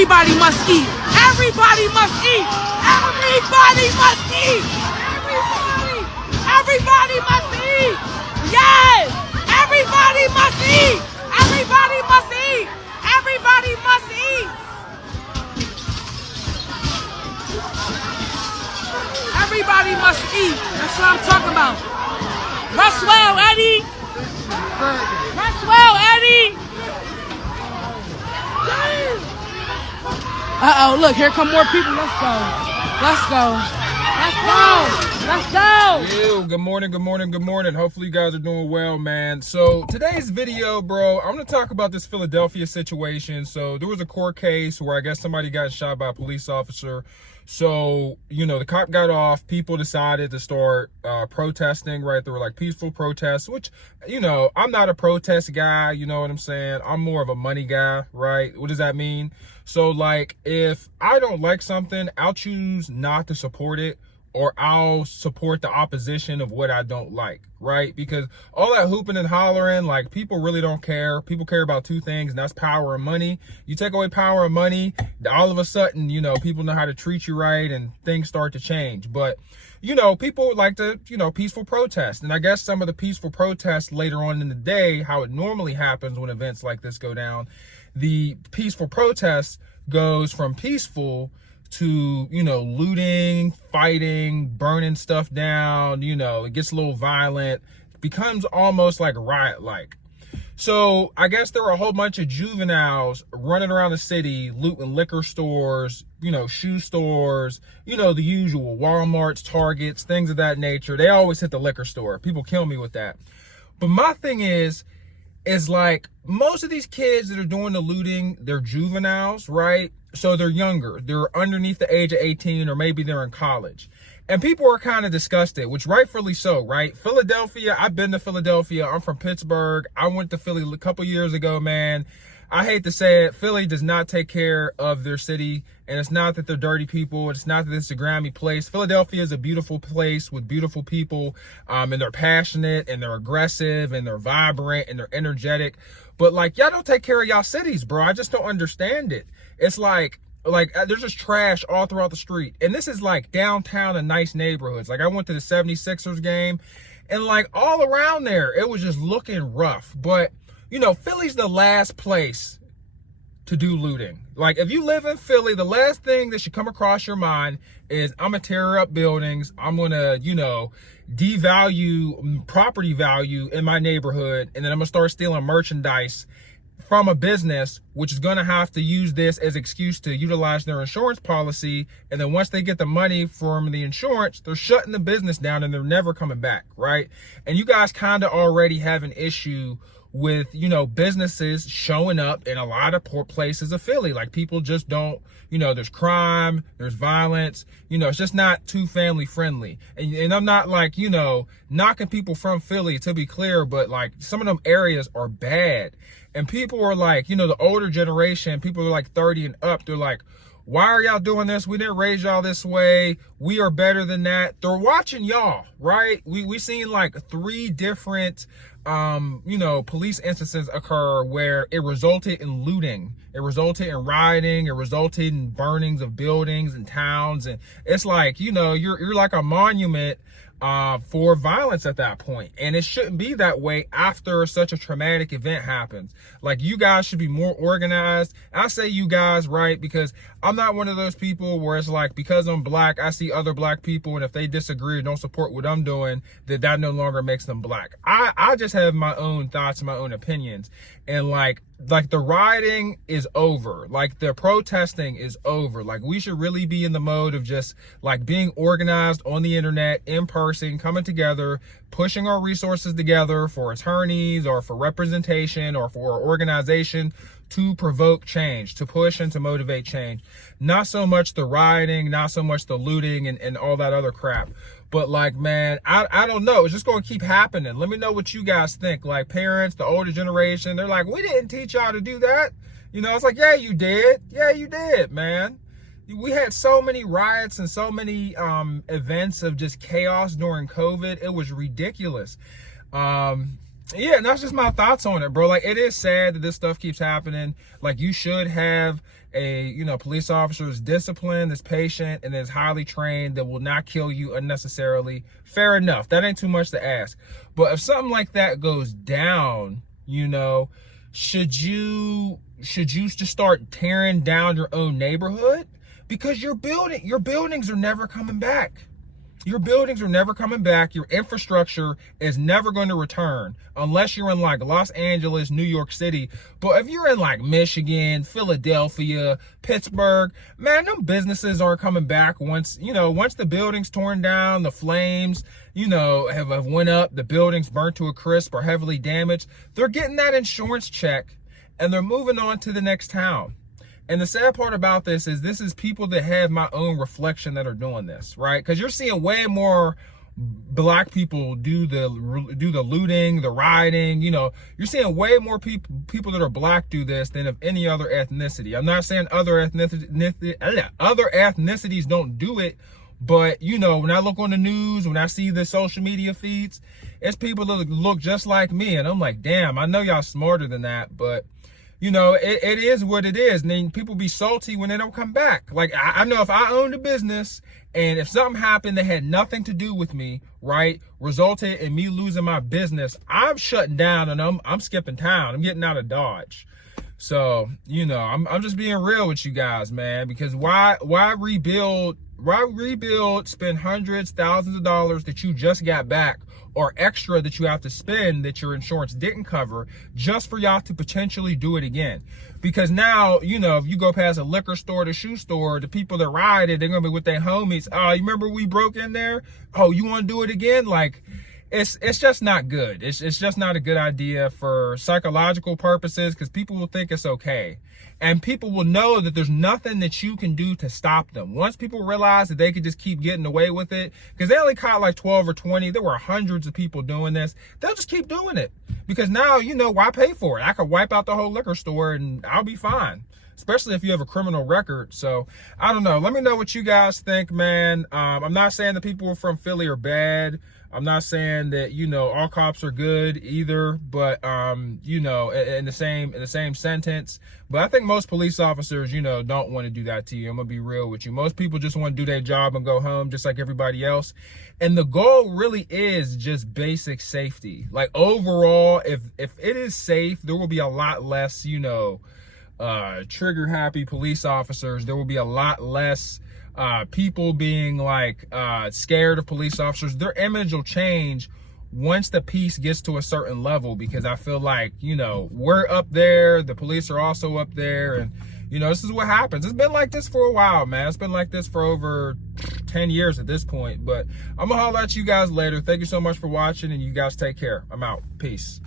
Everybody must eat. Everybody must eat. Everybody must eat. Everybody must eat. Yes. Everybody must eat. Everybody must eat. Everybody must eat. Everybody must eat. That's what I'm talking about. Rest well, Eddie. Rest well, Eddie. Uh-oh, look, here come more people. Let's go. Let's go. Let's go. Let's go. Yo, good morning, good morning, good morning. Hopefully you guys are doing well, man. So today's video, bro, I'm going to talk about this Philadelphia situation. So there was a court case where I guess somebody got shot by a police officer. So, you know, the cop got off. People decided to start protesting, right? There were like peaceful protests, which, you know, I'm not a protest guy. You know what I'm saying? I'm more of a money guy, right? What does that mean? So, like, if I don't like something, I'll choose not to support it, or I'll support the opposition of what I don't like, right? Because all that hooping and hollering, like, people really don't care. People care about two things, and that's power and money. You take away power and money, all of a sudden, you know, people know how to treat you right and things start to change. But, you know, people like to, you know, peaceful protest. And I guess some of the peaceful protests later on in the day, how it normally happens when events like this go down, the peaceful protest goes from peaceful to, you know, looting, fighting, burning stuff down. You know, it gets a little violent, becomes almost like riot-like. So I guess there were a whole bunch of juveniles running around the city, looting liquor stores, you know, shoe stores, you know, the usual Walmarts, Targets, things of that nature. They always hit the liquor store. People kill me with that. But my thing is like, most of these kids that are doing the looting, they're juveniles, right? So they're younger. They're underneath the age of 18, or maybe they're in college. And people are kind of disgusted, which rightfully so, right? Philadelphia, I've been to Philadelphia. I'm from Pittsburgh. I went to Philly a couple years ago, man. I hate to say it, Philly does not take care of their city. And it's not that they're dirty people. It's not that it's a grimy place. Philadelphia is a beautiful place with beautiful people. And they're passionate, and they're aggressive, and they're vibrant, and they're energetic. But, like, y'all don't take care of y'all cities, bro. I just don't understand it. It's like there's just trash all throughout the street. And this is like downtown and nice neighborhoods. Like, I went to the 76ers game, and like all around there, it was just looking rough. But, you know, Philly's the last place to do looting. Like, if you live in Philly, the last thing that should come across your mind is, I'm gonna tear up buildings. I'm gonna, you know, devalue property value in my neighborhood. And then I'm gonna start stealing merchandise from a business, which is going to have to use this as excuse to utilize their insurance policy. And then once they get the money from the insurance, they're shutting the business down and they're never coming back, right? And you guys kind of already have an issue with, you know, businesses showing up in a lot of poor places of Philly. Like, people just don't, you know, there's crime, there's violence, you know, it's just not too family friendly. And I'm not, like, you know, knocking people from Philly, to be clear, but like, some of them areas are bad. And people are like, you know, the older generation, people are like 30 and up, they're like, why are y'all doing this? We didn't raise y'all this way. We are better than that. They're watching y'all, right? We seen like 3 different, you know, police instances occur where it resulted in looting. It resulted in rioting. It resulted in burnings of buildings and towns. And it's like, you know, you're like a monument for violence at that point. And it shouldn't be that way after such a traumatic event happens. Like, you guys should be more organized. I say you guys, right? Because I'm not one of those people where it's like, because I'm black, I see other black people, and if they disagree or don't support what I'm doing, that no longer makes them black. I just have my own thoughts, my own opinions. And like the rioting is over. Like, the protesting is over. Like, we should really be in the mode of just like being organized on the internet, in person, coming together, pushing our resources together for attorneys or for representation or for our organization to provoke change, to push and to motivate change. Not so much the rioting, not so much the looting and all that other crap. But like, man, I don't know. It's just going to keep happening. Let me know what you guys think. Like, parents, the older generation, they're like, we didn't teach y'all to do that. You know, it's like, yeah, you did. Yeah, you did, man. We had so many riots and so many events of just chaos during COVID. It was ridiculous. Yeah, and that's just my thoughts on it, bro. Like, it is sad that this stuff keeps happening. Like, you should have a, police officer that's disciplined, that's patient, and is highly trained, that will not kill you unnecessarily. Fair enough. That ain't too much to ask. But if something like that goes down, should you just start tearing down your own neighborhood? Because your buildings are never coming back. Your buildings are never coming back. Your infrastructure is never going to return unless you're in like Los Angeles, New York City. But if you're in like Michigan, Philadelphia, Pittsburgh, man, them businesses aren't coming back once the building's torn down, the flames, have went up, the building's burnt to a crisp or heavily damaged. They're getting that insurance check and they're moving on to the next town. And the sad part about this is people that have my own reflection that are doing this, right? Because you're seeing way more black people do the looting, the rioting. You're seeing way more people that are black do this than of any other ethnicity. I'm not saying other ethnicities don't do it, but when I look on the news, when I see the social media feeds, it's people that look just like me, and I'm like, damn, I know y'all smarter than that, but. It is what it is. And then people be salty when they don't come back. Like, I know if I owned a business and if something happened that had nothing to do with me, right, resulted in me losing my business, I'm shutting down and I'm skipping town. I'm getting out of Dodge. So, I'm just being real with you guys, man, because why rebuild, spend hundreds, thousands of dollars that you just got back or extra that you have to spend that your insurance didn't cover just for y'all to potentially do it again? Because now, if you go past a liquor store, the shoe store, the people that rioted, they're going to be with their homies. Oh, you remember we broke in there? Oh, you want to do it again? Like, it's just not good. It's just not a good idea for psychological purposes, because people will think it's okay. And people will know that there's nothing that you can do to stop them. Once people realize that they could just keep getting away with it, because they only caught like 12 or 20, there were hundreds of people doing this, they'll just keep doing it. Because now, why pay for it? I could wipe out the whole liquor store and I'll be fine. Especially if you have a criminal record. So, I don't know. Let me know what you guys think, man. I'm not saying the people from Philly are bad. I'm not saying that, all cops are good either, but, in the same sentence. But I think most police officers, don't want to do that to you. I'm going to be real with you. Most people just want to do their job and go home just like everybody else. And the goal really is just basic safety. Like, overall, if it is safe, there will be a lot less, trigger happy police officers. There will be a lot less people being like scared of police officers. Their image will change once the peace gets to a certain level, because I feel like, we're up there, the police are also up there, and this is what happens. It's been like this for a while, man. It's been like this for over 10 years at this point. But I'm gonna holler at you guys later. Thank you so much for watching, and you guys take care. I'm out. Peace.